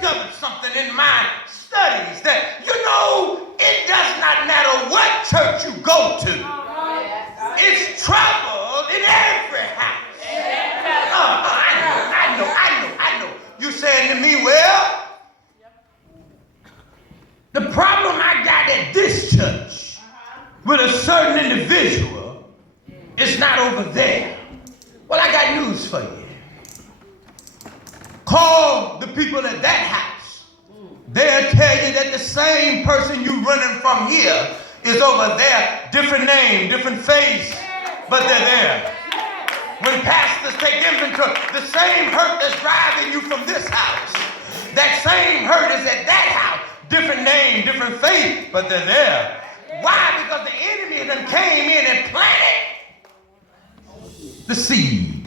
discovered something in my studies that, it does not matter what church you go to. It's trouble in every house. I know. You saying to me, well, the problem I got at this church with a certain individual is not over there. Well, I got news for you. Call the people at that house. They'll tell you that the same person you running from here is over there. Different name, different face, but they're there. When pastors take inventory, the same hurt that's driving you from this house, that same hurt is at that house. Different name, different faith, but they're there. Why? Because the enemy then came in and planted the seed.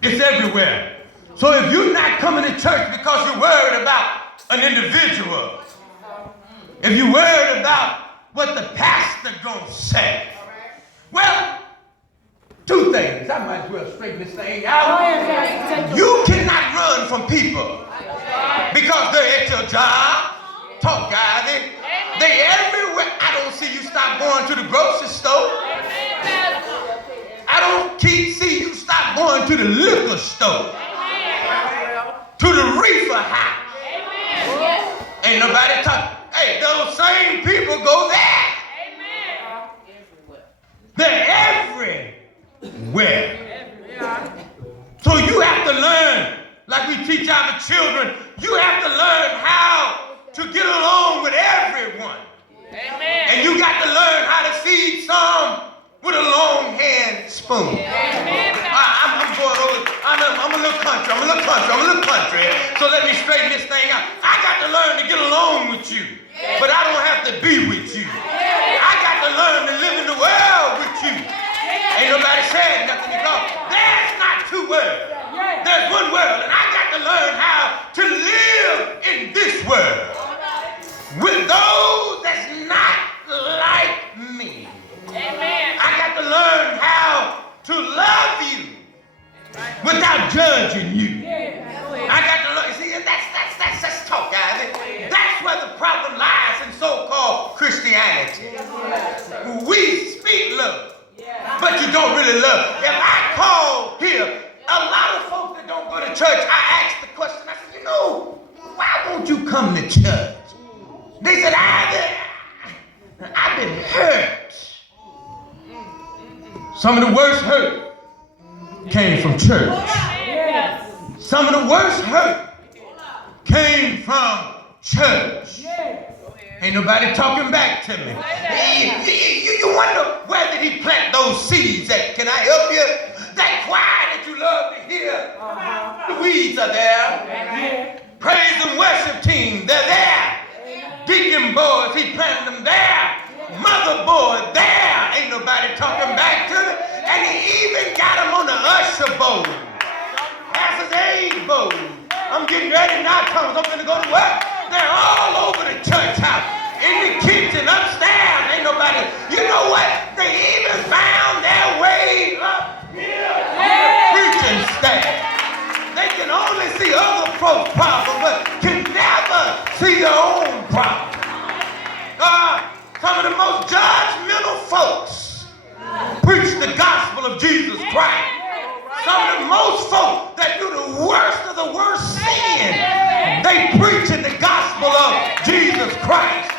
It's everywhere. So if you're not coming to church because you're worried about an individual, if you're worried about what the pastor gonna say, well, two things. I might as well straighten this thing out. You cannot run from people because they're at your job. Talk, guys. They everywhere. I don't see you stop going to the grocery store. I don't see you stop going to the liquor store. To the reefer house. Ain't nobody talking. Hey, those same people go there. They're everywhere. So you have to learn, like we teach our children, you have to learn how to get along with everyone. Amen. And you got to learn how to feed some with a long hand spoon. I'm going over. I'm a little country. So let me straighten this thing out. I got to learn to get along with you, but I don't have to be with you. I got to learn to live in the world with you. Ain't nobody said nothing because there's not two worlds. There's one world, and I got to learn how to live in this world with those that's not like me. Amen. I got to learn how to love you without judging you. I got to learn. See, that's talk, guys. That's where the problem lies in so-called Christianity. We speak love, but you don't really love. If I call here, a lot of folks that don't go to church, I ask the question, I said, why won't you come to church? They said, I've been hurt. Some of the worst hurt came from church. Some of the worst hurt came from church. Ain't nobody talking back to me. You wonder where did he plant those seeds at? Can I help you? That choir that you love to hear. The weeds are there. Praise and worship team, they're there. Deacon boys, he planted them there. Mother boy, there. Ain't nobody talking back to me. And he even got them on the usher bowl. Pastor's aid bowl. I'm getting ready now, Thomas. I'm going to go to work. They're all over the church house. In the kitchen, upstairs. Ain't nobody. You know what? They even found their way up here. Preaching staff. They can only see other folks' problems, but can never see their own problems. Some of the most judgmental folks preach the gospel of Jesus Christ. Some of the most folks that do the worst of the worst sin, they preach in the gospel of Jesus Christ.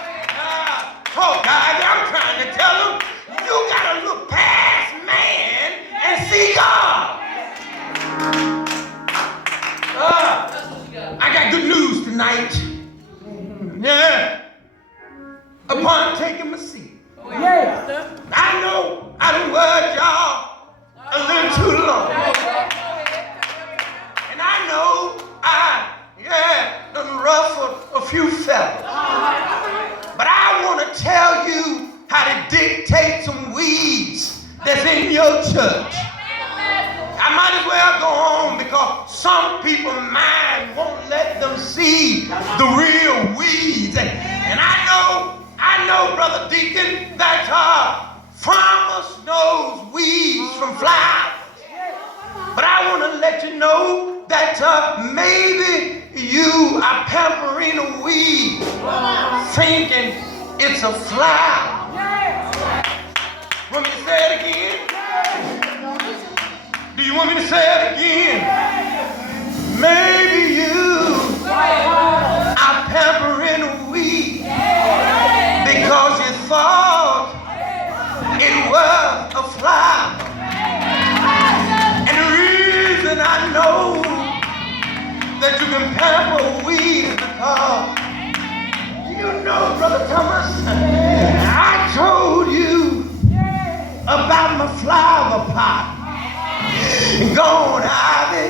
Oh, guys, I'm trying to tell them, you got to look past man and see God. I got good news tonight. Yeah. Upon taking my seat. I know I done worried y'all a little too long. And I know I done ruffled a few fellas. But I want to tell you how to dictate some weeds that's in your church. I might as well go home because some people's mind won't let them see the real weeds. And I know, Brother Deacon, that farmers knows weeds from flowers. But I want to let you know that maybe are pampering a weed, thinking it's a flower. Want me to say it again? Do you want me to say it again? Maybe you are pampering a weed because you thought it was a flower. And the reason I know that you can pamper a weed is because you know, Brother Thomas, I told you about my flower pot. Gone, Ivy.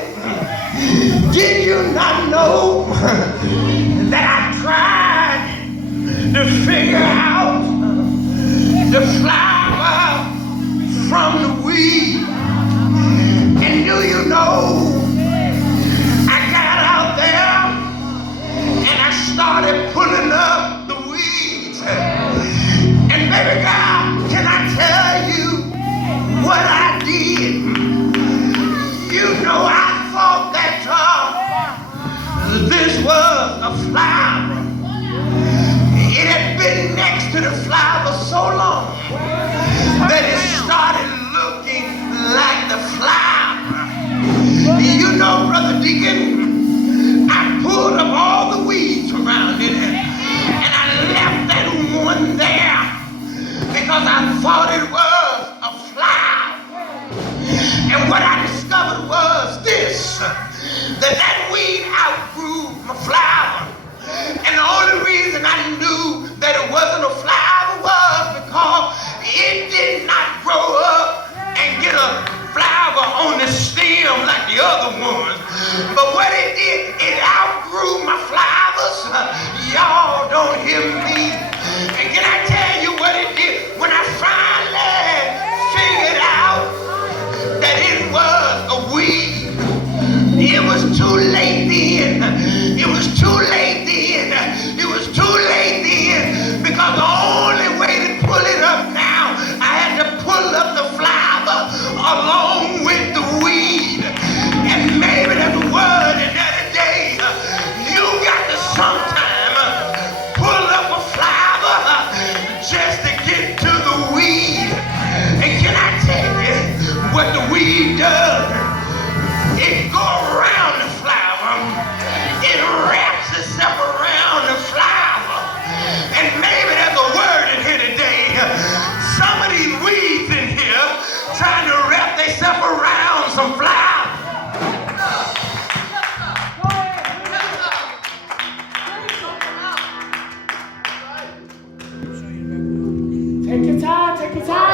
Did you not know that I tried to figure out the flower from the weed? And do you know, I got out there and I started pulling up the weeds. And baby girl, can I tell you what I did? You know, I thought that this was a flower. It had been next to the flower so long that it started looking like the flower. You know, Brother Deacon, I pulled up all the weeds around it and I left that one there because I thought it was a flower. And what I discovered was this, that weed outgrew my flower. And the only reason I knew that it wasn't a flower was because it did not grow up and get a flower on the stem like the other ones. But what it did, it outgrew my flowers. Y'all don't hear me. And can I tell you what it did? When I finally figured out that it was a weed, it was too late then. It was too late then. It was too late then, because the only way to pull it up now, I had to pull up the flower along with the weed. And maybe that's a word in that day. You got to sometime pull up a flower just to get to the weed. And can I tell you what the weed does? It goes around the flower. It wraps itself around the flower. And maybe there's a word in here today. Some of these weeds in here trying to wrap themselves around some flower. Take your time, take your time.